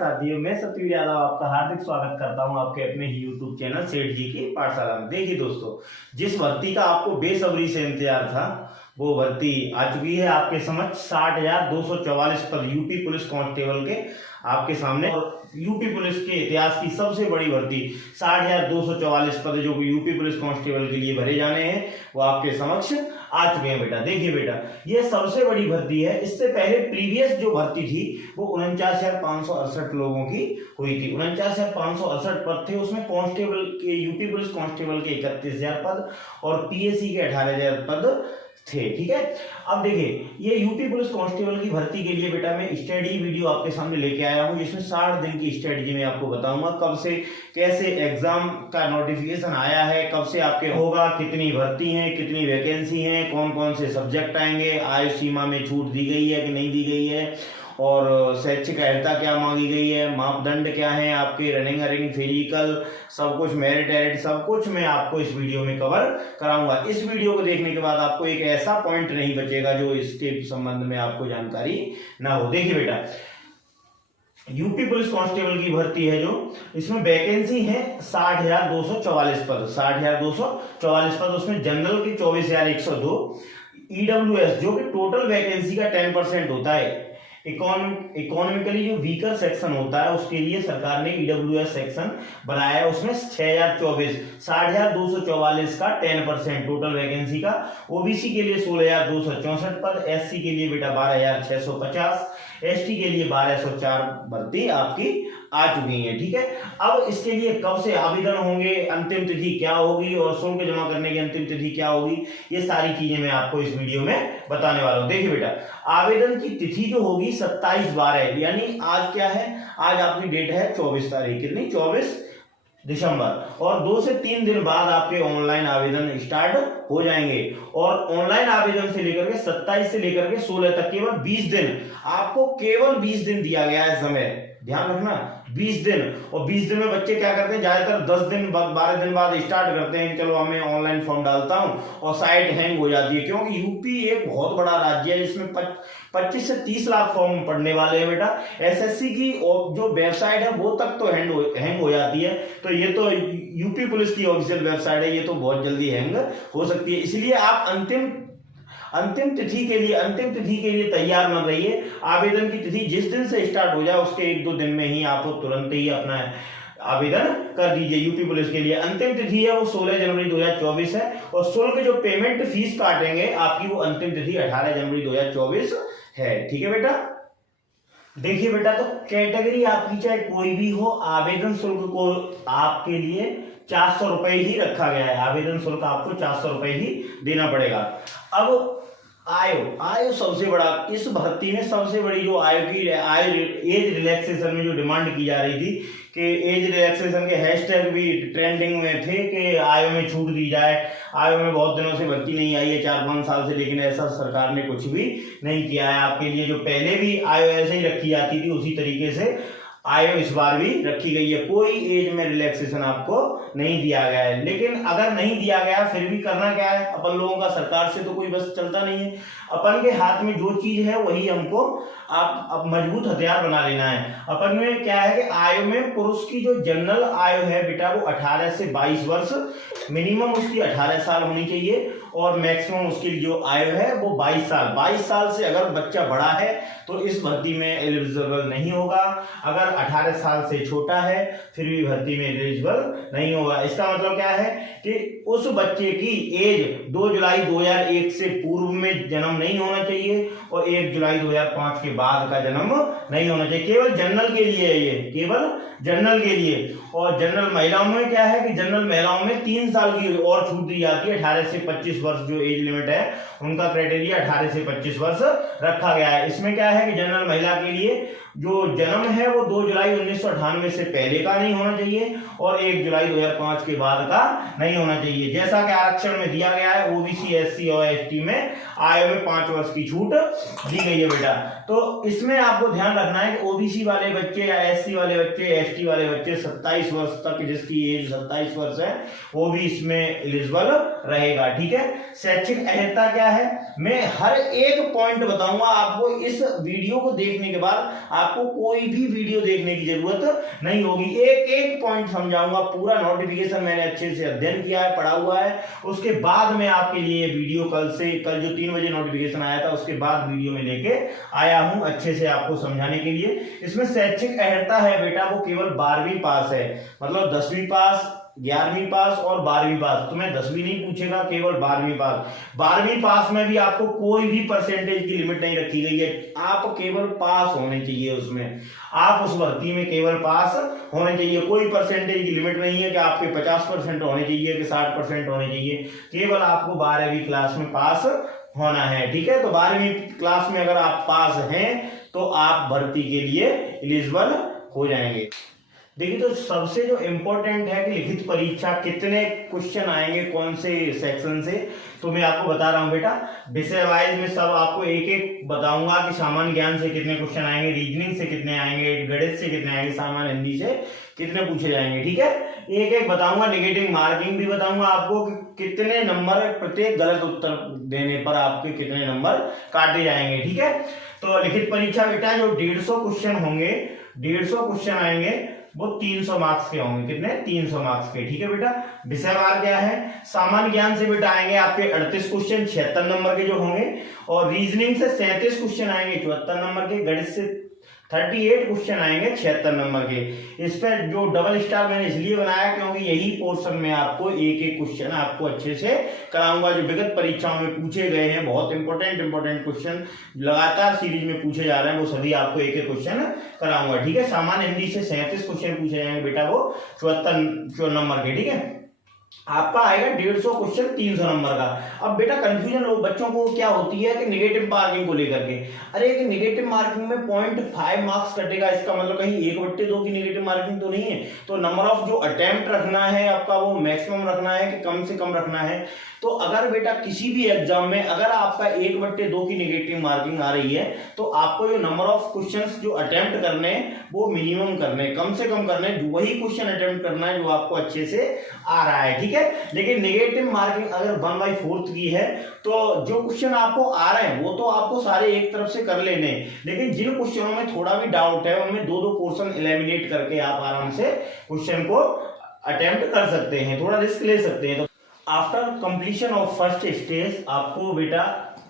साथियों, मैं सत्यवीर यादव आपका हार्दिक स्वागत करता हूं आपके अपने ही YouTube चैनल सेठ जी की पाठशाला में। देखिए दोस्तों, जिस भर्ती का आपको बेसब्री से इंतजार था वो भर्ती आ चुकी है आपके समक्ष। 60,244 पद यूपी पुलिस कांस्टेबल के आपके सामने। और यूपी पुलिस के इतिहास की सबसे बड़ी भर्ती 60,244 पद जो यूपी पुलिस कांस्टेबल के लिए भरे जाने हैं वो आपके समक्ष आ चुके हैं बेटा। देखिए बेटा, ये सबसे बड़ी भर्ती है। इससे पहले प्रीवियस जो भर्ती थी वो 49,568 लोगों की हुई थी। 49,568 पद थे, उसमें कांस्टेबल के यूपी पुलिस कांस्टेबल के 31,000 पद और पीएससी के 18,000 पद थे। ठीक है, अब देखिए ये यूपी पुलिस कांस्टेबल की भर्ती के लिए बेटा मैं स्टडी वीडियो आपके सामने लेके आया हूँ, जिसमें 60 दिन की स्ट्रेटजी में आपको बताऊंगा कब से कैसे एग्जाम का नोटिफिकेशन आया है, कब से आपके होगा, कितनी भर्ती है, कितनी वैकेंसी है, कौन कौन से सब्जेक्ट आएंगे, आयु सीमा में छूट दी गई है कि नहीं दी गई है, और शैक्षिक अर्हता क्या मांगी गई है, मापदंड क्या है आपके, रनिंग अरिंग फिजिकल सब कुछ, मेरिट एरिट सब कुछ मैं आपको इस वीडियो में कवर कराऊंगा। इस वीडियो को देखने के बाद आपको एक ऐसा पॉइंट नहीं बचेगा जो इसके संबंध में आपको जानकारी ना हो। देखिए बेटा, यूपी पुलिस कांस्टेबल की भर्ती है जो, इसमें वैकेंसी है 60,244 पद। 60,244 पद, उसमें जनरल की 24,102, ईडब्ल्यूएस जो कि टोटल वैकेंसी का 10% होता है, इकोनॉमिकली जो वीकर सेक्शन होता है उसके लिए सरकार ने ईडब्ल्यूएस सेक्शन बनाया है, उसमें 6,024, 60,244 का 10% टोटल वैकेंसी का। ओबीसी के लिए 16,264 पद, एससी के लिए बेटा 12,650, एसटी के लिए 1,204 भर्ती आपकी आ चुकी है। ठीक है, अब इसके लिए कब से आवेदन होंगे, अंतिम तिथि क्या होगी और शुल्क जमा करने की अंतिम तिथि क्या होगी, ये सारी चीजें मैं आपको इस वीडियो में बताने वाला हूं। देखिए बेटा, आवेदन की तिथि जो होगी 27/12, यानी आज क्या है, आज आपकी डेट है 24 तारीख, कितनी, 24 दिसंबर, और 2 से 3 दिन बाद आपके ऑनलाइन आवेदन स्टार्ट हो जाएंगे। और ऑनलाइन आवेदन से लेकर के 27 से लेकर के 16 तक केवल 20 दिन, आपको केवल 20 दिन दिया गया है समय, ध्यान रखना 20 दिन। और 20 दिन में बच्चे क्या करते हैं, ज्यादातर 10 दिन 12 दिन बाद स्टार्ट करते हैं, चलो हमें ऑनलाइन फॉर्म डालता हूं, और साइट हैंग हो जाती है, क्योंकि यूपी एक बहुत बड़ा राज्य है जिसमें 25 से 30 लाख फॉर्म पड़ने वाले हैं बेटा। एसएससी की जो वेबसाइट है वो तक तो हैंग हो जाती है, तो ये तो यूपी पुलिस की ऑफिशियल वेबसाइट है, ये तो बहुत जल्दी हैंग हो सकती है। इसलिए आप अंतिम तिथि के लिए तैयार मत रहिए। आवेदन की तिथि जिस दिन से स्टार्ट हो जाए उसके 1-2 दिन में ही आप तुरंत ही अपना आवेदन कर दीजिए यूपी पुलिस के लिए। अंतिम तिथि है वो 16 जनवरी 2024 है, और शुल्क जो पेमेंट फीस काटेंगे आपकी वो अंतिम तिथि 18 जनवरी 2024 है। ठीक है बेटा, देखिए बेटा, तो कैटेगरी आपकी चाहे कोई भी हो, आवेदन शुल्क को आपके लिए 400 रुपए ही रखा गया है। आवेदन शुल्क आपको 400 रुपए ही देना पड़ेगा। अब आयु सबसे बड़ा, इस भर्ती में सबसे बड़ी जो एज रिलैक्सेशन में जो डिमांड की जा रही थी कि एज रिलैक्सेशन के हैशटैग भी ट्रेंडिंग में थे कि आयु में छूट दी जाए। आयु में बहुत दिनों से भर्ती नहीं आई है, 4-5 साल से, लेकिन ऐसा सरकार ने कुछ भी नहीं किया है आपके लिए। जो पहले भी आयु ऐसे ही रखी जाती थी उसी तरीके से आयु इस बार भी रखी गई है, कोई एज में रिलैक्सेशन आपको नहीं दिया गया है। लेकिन अगर नहीं दिया गया फिर भी करना क्या है, अपन लोगों का सरकार से तो कोई बस चलता नहीं है, अपन के हाथ में जो चीज है वही हमको आप मजबूत हथियार बना लेना है। अपन में क्या है कि आयु में पुरुष की जो जनरल आयु है बेटा वो 18 से 22 वर्ष, मिनिमम उसकी 18 साल होनी चाहिए, और मैक्सिमम उसकी जो आयु है वो 22 साल। 22 साल से अगर बच्चा बड़ा है तो इस भर्ती में एलिजिबल नहीं होगा, अगर 18 साल से छोटा है फिर भी भर्ती में एलिजिबल नहीं होगा। इसका मतलब क्या है कि उस बच्चे की एज 2 जुलाई 2001 से पूर्व में जन्म नहीं होना चाहिए, और 1 जुलाई 2005 के बाद का जन्म नहीं होना चाहिए। केवल जनरल के लिए है ये, केवल जनरल के लिए। और जनरल महिलाओं में क्या है कि जनरल महिलाओं में 3 साल की और छूट दी जाती है। 18 से 25 वर्ष जो एज लिमिट है उनका क्राइटेरिया 18 से 25 वर्ष रखा गया है। इसमें क्या है कि जनरल महिला के लिए जो जन्म है वो 2 जुलाई 1998 से पहले का नहीं होना चाहिए, और 1 जुलाई 2005 के बाद का नहीं होना चाहिए। जैसा कि आरक्षण में दिया गया है, ओबीसी, एससी और एसटी में आयु में 5 वर्ष की छूट दी गई है बेटा। तो इसमें आपको ध्यान रखना है कि ओबीसी वाले बच्चे या एससी वाले बच्चे, एसटी वाले बच्चे 27 वर्ष तक, जिसकी एज 27 वर्ष है, वो भी इसमें एलिजिबल रहेगा। ठीक है, शैक्षिक अर्हता क्या है मैं हर एक पॉइंट बताऊंगा आपको। इस वीडियो को देखने के बाद आपको कोई भी वीडियो देखने की जरूरत नहीं होगी, एक एक पॉइंट समझाऊंगा। पूरा नोटिफिकेशन मैंने अच्छे से अध्ययन किया है, पढ़ा हुआ है, उसके बाद मैं आपके लिए वीडियो कल जो 3 बजे नोटिफिकेशन आया था उसके बाद वीडियो में लेके आया हूं अच्छे से आपको समझाने के लिए। इसमें शैक्षिक अर्हता है बेटा वो केवल 12वीं पास है, मतलब 10वीं पास, 11वीं पास और 12वीं पास। तुम्हें 10वीं नहीं पूछेगा, केवल 12वीं पास। 12वीं पास में भी आपको कोई भी परसेंटेज की लिमिट नहीं रखी गई है, आप केवल पास होने चाहिए उसमें, आप उस भर्ती में केवल पास होने चाहिए। कोई परसेंटेज की लिमिट नहीं है कि आपके 50% होने चाहिए कि 60% होने चाहिए, केवल आपको 12वीं क्लास में पास होना है, ठीक है। तो 12वीं क्लास में अगर आप पास हैं तो आप भर्ती के लिए एलिजिबल हो जाएंगे। देखिए तो सबसे जो इम्पोर्टेंट है कि लिखित परीक्षा कितने क्वेश्चन आएंगे कौन से सेक्शन से, तो मैं आपको बता रहा हूं बेटा। विषय वाइज में सब आपको एक एक बताऊंगा कि सामान्य ज्ञान से कितने क्वेश्चन आएंगे, रीजनिंग से कितने आएंगे, गणित से कितने आएंगे, सामान्य हिंदी से कितने पूछे जाएंगे, ठीक है। एक एक बताऊंगा, नेगेटिव मार्किंग भी बताऊंगा आपको कि कितने नंबर प्रत्येक गलत उत्तर देने पर आपके कितने नंबर काटे जाएंगे, ठीक है। तो लिखित परीक्षा बेटा जो 150 क्वेश्चन होंगे, 150 क्वेश्चन आएंगे वो 300 मार्क्स के होंगे। कितने? 300 मार्क्स के, ठीक है बेटा। विषयवार क्या है, सामान्य ज्ञान से बेटा आएंगे आपके 38 क्वेश्चन 76 नंबर के जो होंगे, और रीजनिंग से 37 क्वेश्चन आएंगे 74 नंबर के, गणित से 38 क्वेश्चन आएंगे 76 नंबर के। इस पर जो डबल स्टार मैंने इसलिए बनाया क्योंकि यही पोर्शन में आपको एक एक क्वेश्चन आपको अच्छे से कराऊंगा जो विगत परीक्षाओं में पूछे गए हैं। बहुत इंपॉर्टेंट क्वेश्चन लगातार सीरीज में पूछे जा रहे हैं, वो सभी आपको एक एक क्वेश्चन कराऊंगा, ठीक है। सामान्य हिंदी से 37 क्वेश्चन पूछे जाएंगे बेटा, वो 74 नंबर के, ठीक है। आपका आएगा 150 क्वेश्चन 300 नंबर का। अब बेटा कंफ्यूजन लोग बच्चों को क्या होती है कि नेगेटिव मार्किंग को लेकर के, अरे कि नेगेटिव मार्किंग में 0.5 मार्क्स कटेगा, इसका मतलब कहीं 1/2 की नेगेटिव मार्किंग तो नहीं है। तो नंबर ऑफ जो अटेम्प्ट रखना है आपका वो मैक्सिमम रखना है कि कम से कम रखना है। तो अगर बेटा किसी भी एग्जाम में अगर आपका 1/2 की नेगेटिव मार्किंग आ रही है तो आपको जो नंबर ऑफ क्वेश्चंस जो अटेम्प्ट करने हैं वो मिनिमम करने, कम से कम करने, वही क्वेश्चन अटेम्प्ट करना है जो आपको अच्छे से आ रहा है, ठीक है। लेकिन नेगेटिव मार्किंग अगर 1/4 की है तो जो क्वेश्चन आपको आ रहे हैं वो तो आपको सारे एक तरफ से कर लेने, लेकिन जिन क्वेश्चनों में थोड़ा भी डाउट है उनमें 2-2 पोर्शन एलिमिनेट करके आप आराम से क्वेश्चन को अटेम्प्ट कर सकते हैं, थोड़ा रिस्क ले सकते हैं। तो after completion of first stage आपको बेटा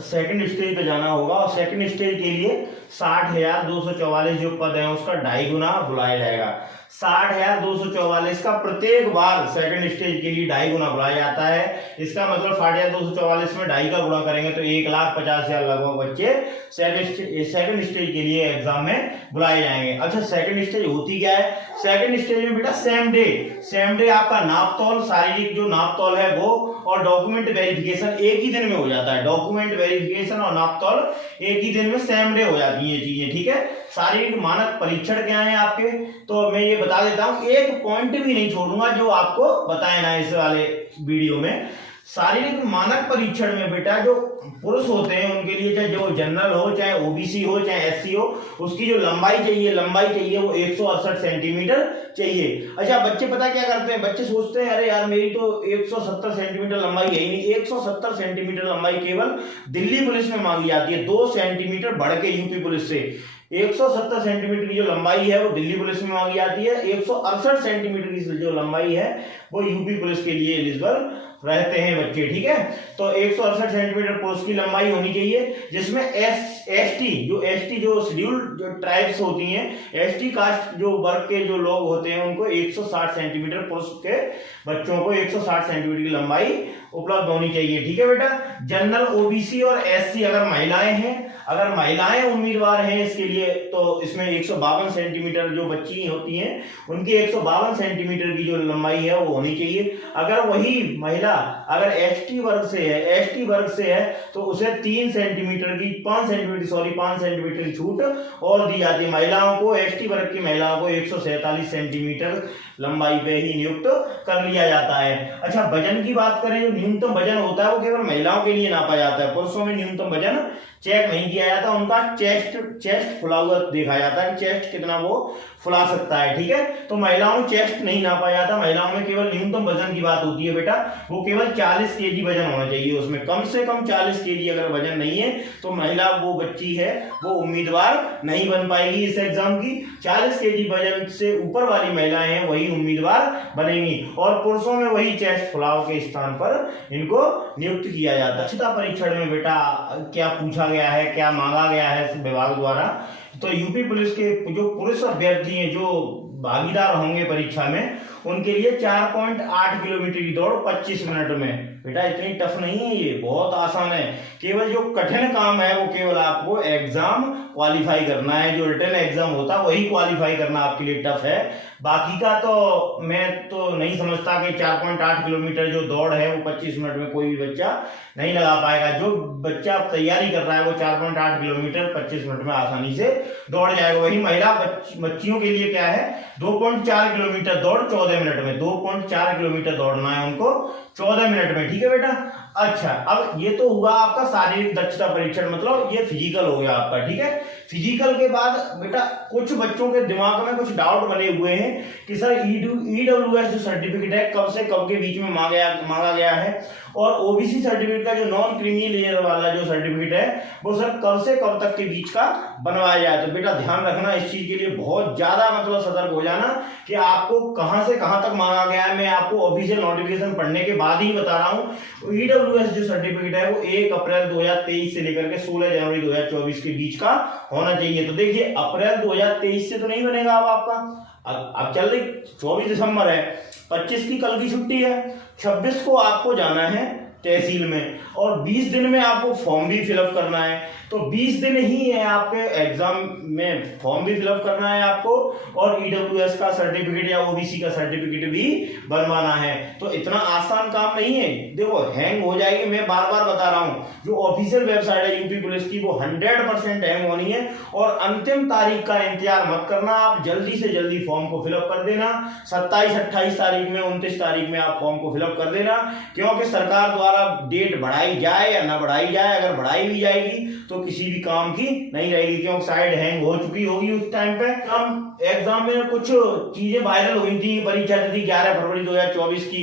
सेकंड स्टेज पे जाना होगा, और सेकंड स्टेज के लिए 60,244 जो पद है उसका 2.5 गुना बुलाया जाएगा। 60,244 का प्रत्येक बार सेकंड स्टेज के लिए 2.5 गुना बुलाया जाता है। इसका मतलब 60,244 में 2.5 का गुणा करेंगे तो 1,50,000 लगभग बच्चे सेकंड स्टेज के लिए एग्जाम में बुलाए जाएंगे। अच्छा सेकंड स्टेज होती क्या है, सेकंड स्टेज में बेटा सेम डे आपका नापतौल, शारीरिक जो नापतौल है वो, और डॉक्यूमेंट वेरिफिकेशन एक ही दिन में हो जाता है। डॉक्यूमेंट वेरिफिकेशन और नापतौल एक ही दिन में सेम डे हो जाती है चीजें, ठीक है। शारीरिक मानक परीक्षण क्या है आपके, तो मैं ये बता देता हूं, एक पॉइंट भी नहीं छोड़ूंगा जो आपको बताया ना इस वाले वीडियो में। शारीरिक मानक परीक्षण में बेटा जो पुरुष होते हैं उनके लिए, चाहे जो जनरल हो, चाहे ओबीसी हो, चाहे एससी हो, उसकी जो लंबाई चाहिए वो 168 सेंटीमीटर चाहिए। अच्छा बच्चे पता क्या करते हैं, बच्चे सोचते हैं अरे यार मेरी तो 170 सेंटीमीटर लंबाई है ही नहीं। 170 सेंटीमीटर लंबाई केवल दिल्ली पुलिस में मांगी जाती है, 2 सेंटीमीटर बढ़ के यूपी पुलिस से। 170 सेंटीमीटर की जो लंबाई है वो दिल्ली पुलिस में मांगी जाती है, 168 सेंटीमीटर की जो लंबाई है वो यूपी पुलिस के लिए एलिजिबल रहते हैं बच्चे, ठीक है। तो 168 सेंटीमीटर पुरुष की लंबाई होनी चाहिए, जिसमें एसटी जो शेड्यूल्ड जो ट्राइब्स होती हैं, एसटी कास्ट जो वर्ग के जो लोग होते हैं उनको 160 सेंटीमीटर, पुरुष के बच्चों को 160 सेंटीमीटर की लंबाई उपलब्ध होनी चाहिए, ठीक है बेटा। जनरल, ओबीसी और एससी अगर महिलाएं उम्मीदवार हैं इसके लिए तो इसमें 152 सेंटीमीटर जो बच्ची होती हैं उनकी 152 सेंटीमीटर की जो लंबाई है वो होनी चाहिए। अगर वही महिला अगर एसटी वर्ग से है तो उसे 5 सेंटीमीटर की छूट और दी जाती है। महिलाओं को, एसटी वर्ग की महिलाओं को 147 सेंटीमीटर लंबाई पे ही नियुक्त कर लिया जाता है। अच्छा वजन की बात करें, जो न्यूनतम वजन होता है वो केवल महिलाओं के लिए नापा जाता है, पुरुषों में न्यूनतम वजन चेक नहीं किया जाता। उनका चेस्ट फुला हुआ देखा जाता है, चेस्ट कितना वो फुला सकता है। ठीक है, तो महिलाओं में चेस्ट नहीं नापा जाता, महिलाओं में केवल न्यूनतम वजन की बात होती है बेटा, वो केवल 40 केजी वजन होना चाहिए, उसमें कम से कम 40 केजी अगर वजन नहीं है तो महिला वो बच्ची है वो उम्मीदवार नहीं बन पाएगी इस एग्जाम की। 40 केजी वजन से ऊपर वाली महिलाएं हैं वही उम्मीदवार बनेंगी, और पुरुषों में वही चेस्ट फुलाव के स्थान पर इनको नियुक्त किया जाता है। दक्षता परीक्षण में बेटा क्या पूछा गया है, क्या मांगा गया है विभाग द्वारा, तो यूपी पुलिस के जो पुरुष अभ्यर्थी हैं जो भागीदार होंगे परीक्षा में, उनके लिए 4.8 किलोमीटर की दौड़ 25 मिनट में। बेटा इतनी टफ नहीं है, ये बहुत आसान है। केवल जो कठिन काम है वो केवल आपको एग्जाम क्वालिफाई करना है, जो रिटन एग्जाम होता है वही क्वालिफाई करना आपके लिए टफ है। बाकी का तो मैं तो नहीं समझता कि 4.8 किलोमीटर जो दौड़ है वो 25 मिनट में कोई भी बच्चा नहीं लगा पाएगा। जो बच्चा तैयारी कर रहा है वो 4.8 किलोमीटर 25 मिनट में आसानी से दौड़ जाएगा। वही महिला बच्चियों के लिए क्या है, 2.4 किलोमीटर दौड़ 14 मिनट में, 2.4 किलोमीटर दौड़ना है उनको 14 मिनट में। ठीक है बेटा, अच्छा अब ये तो हुआ आपका शारीरिक दक्षता परीक्षण, मतलब ये फिजिकल हो गया आपका। ठीक है, फिजिकल के बाद बेटा कुछ बच्चों के दिमाग में कुछ डाउट बने हुए हैं कि सर ईडब्ल्यूएस जो सर्टिफिकेट है कब से कब के बीच में मांगा गया है, और ओबीसी सर्टिफिकेट का जो नॉन क्रीमी लेयर वाला जो सर्टिफिकेट है वो सर कब से कब तक के बीच का बनवाया जाए। तो बेटा ध्यान रखना इस चीज के लिए, बहुत ज्यादा मतलब सतर्क हो जाना कि आपको कहां से कहां तक मांगा गया है। मैं आपको ऑफिशियल नोटिफिकेशन पढ़ने के बाद ही बता रहा हूं। ईडब्ल्यूएस जो सर्टिफिकेट है वो 1 अप्रैल 2023 से लेकर के 16 जनवरी 2024 के बीच का होना चाहिए। तो देखिए अप्रैल 2023 से तो नहीं बनेगा अब आपका, अब चल रही 24 दिसंबर है, 25 की कल की छुट्टी है, 26 को आपको जाना है तहसील में, और 20 दिन में आपको फॉर्म भी फिलअप करना है। तो 20 दिन ही है आपके एग्जाम में, फॉर्म भी फिलअप करना है आपको, और ईडब्ल्यूएस का सर्टिफिकेट या ओबीसी का सर्टिफिकेट भी बनवाना है। तो इतना आसान काम नहीं है। देखो हैंग हो जाएगी, मैं बार बार बता रहा हूं, जो ऑफिशियल वेबसाइट है यूपी पुलिस की वो 100% हैंग होनी है, और अंतिम तारीख का इंतजार मत करना, आप जल्दी से जल्दी फॉर्म को फिलअप कर देना। 27, 28 तारीख में, 29 तारीख में आप फॉर्म को फिलअप कर देना, क्योंकि सरकार द्वारा डेट बढ़ाई जाए या ना बढ़ाई जाए, अगर बढ़ाई भी जाएगी तो किसी भी काम की नहीं रहेगी, क्योंकि साइड हैंग हो चुकी होगी उस टाइम पे। हम एग्जाम में कुछ चीजें वायरल हुई थी, परीक्षा तिथि 11 फरवरी 2024 की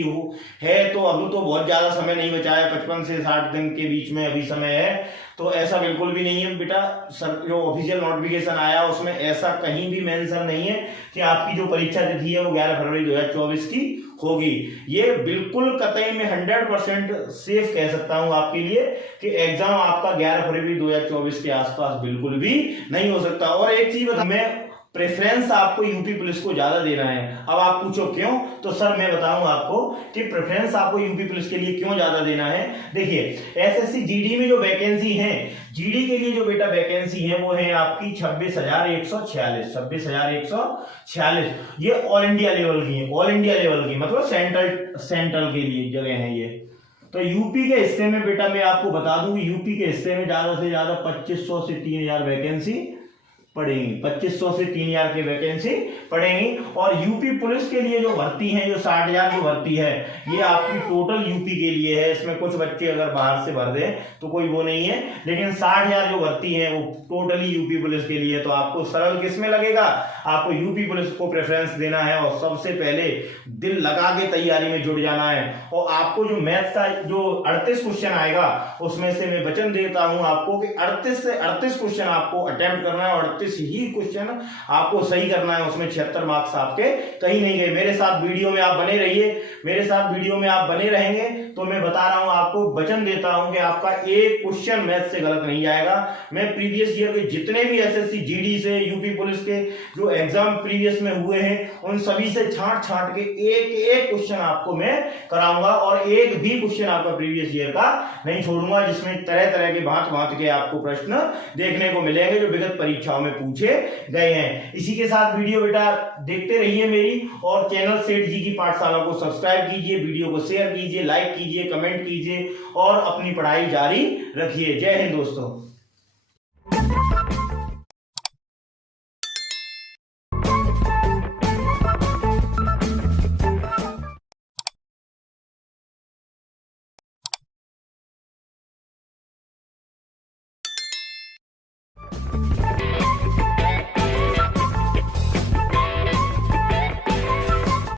है, तो अब तो बहुत ज्यादा समय नहीं बचा है, 55 से 60 दिन के बीच में अभी समय है। तो ऐसा बिल्कुल भी नहीं है बेटा, जो ऑफिशियल नोटिफिकेशन आया उसमें ऐसा कहीं भी मेंशन नहीं है कि आपकी जो परीक्षा तिथि है वो 11 फरवरी 2024 की होगी। ये बिल्कुल कतई में 100% सेफ कह सकता हूं आपके लिए कि एग्जाम आपका 11 फरवरी 2024 के आसपास बिल्कुल भी नहीं हो सकता। और एक चीज बता, मैं प्रेफरेंस आपको यूपी पुलिस को ज्यादा देना है। अब आप पूछो क्यों, तो सर मैं बताऊं आपको कि प्रेफरेंस आपको यूपी पुलिस के लिए क्यों ज्यादा देना है। देखिए एसएससी जीडी में जो वैकेंसी है, जीडी के लिए जो बेटा वैकेंसी है वो है आपकी 26,146, 26,146। ये ऑल इंडिया लेवल की है, ऑल इंडिया लेवल की मतलब सेंट्रल के लिए जगह है ये। तो यूपी के हिस्से में बेटा मैं आपको बता दूं, यूपी के हिस्से में ज्यादा से ज्यादा 2500 से 3000 वैकेंसी पड़ेंगी, 2500 से 3000 की वैकेंसी पड़ेंगी। और यूपी पुलिस के लिए जो भर्ती है, जो 60,000 की भर्ती है, ये आपकी टोटल यूपी के लिए है। इसमें कुछ बच्चे अगर बाहर से भर दें तो कोई वो नहीं है, लेकिन 60,000 जो भर्ती है वो टोटली यूपी पुलिस के लिए। तो आपको सरल किस में लगेगा, आपको यूपी पुलिस को प्रेफरेंस देना है, और सबसे पहले दिल लगा के तैयारी में जुट जाना है। और आपको जो मैथ्स का जो 38 क्वेश्चन आएगा उसमें से मैं वचन देता हूं आपको कि 38 से 38 क्वेश्चन आपको अटेम्प्ट करना है, और 38 ही क्वेश्चन आपको सही करना है। उसमें 76 मार्क्स आपके कहीं नहीं गए। मेरे साथ वीडियो में आप बने रहिए, मेरे साथ वीडियो में आप बने रहेंगे तो मैं बता रहा हूं आपको, वचन देता हूं कि आपका एक क्वेश्चन मैथ से गलत नहीं जाएगा। मैं प्रीवियस ईयर के जितने भी एसएससी जीडी से यूपी पुलिस के जो एग्जाम प्रीवियस में हुए हैं उन सभी से छांट के एक क्वेश्चन आपको मैं कराऊंगा, और एक भी क्वेश्चन आपका प्रीवियस ईयर का नहीं छोड़ूंगा, जिसमें तरह तरह के भांत के आपको प्रश्न देखने को मिलेंगे जो विगत परीक्षाओं में पूछे गए हैं। इसी के साथ वीडियो बेटा देखते रहिए मेरी, और चैनल सेठ जी की पाठशाला को सब्सक्राइब कीजिए, वीडियो को शेयर कीजिए, लाइक कीजिए, कमेंट कीजिए, और अपनी पढ़ाई जारी रखिए। जय हिंद दोस्तों।